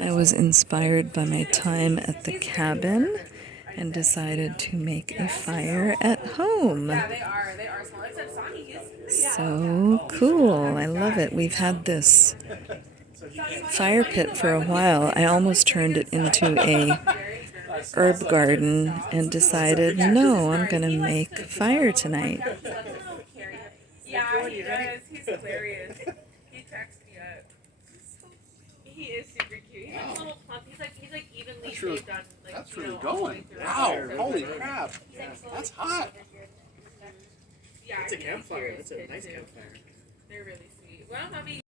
I was inspired by my time at the cabin and decided to make a fire at home. So cool. I love it. We've had this fire pit for a while. I almost turned it into a herb garden and decided, no, I'm going to make fire tonight. Yeah, he does. He's hilarious. He cracks me up. He is super cute. He's like a little plump. He's like evenly shaped on like. That's really going. Wow! Holy crap! That's hot. Yeah, It's a campfire. That's a nice campfire. They're really sweet. Well, mommy.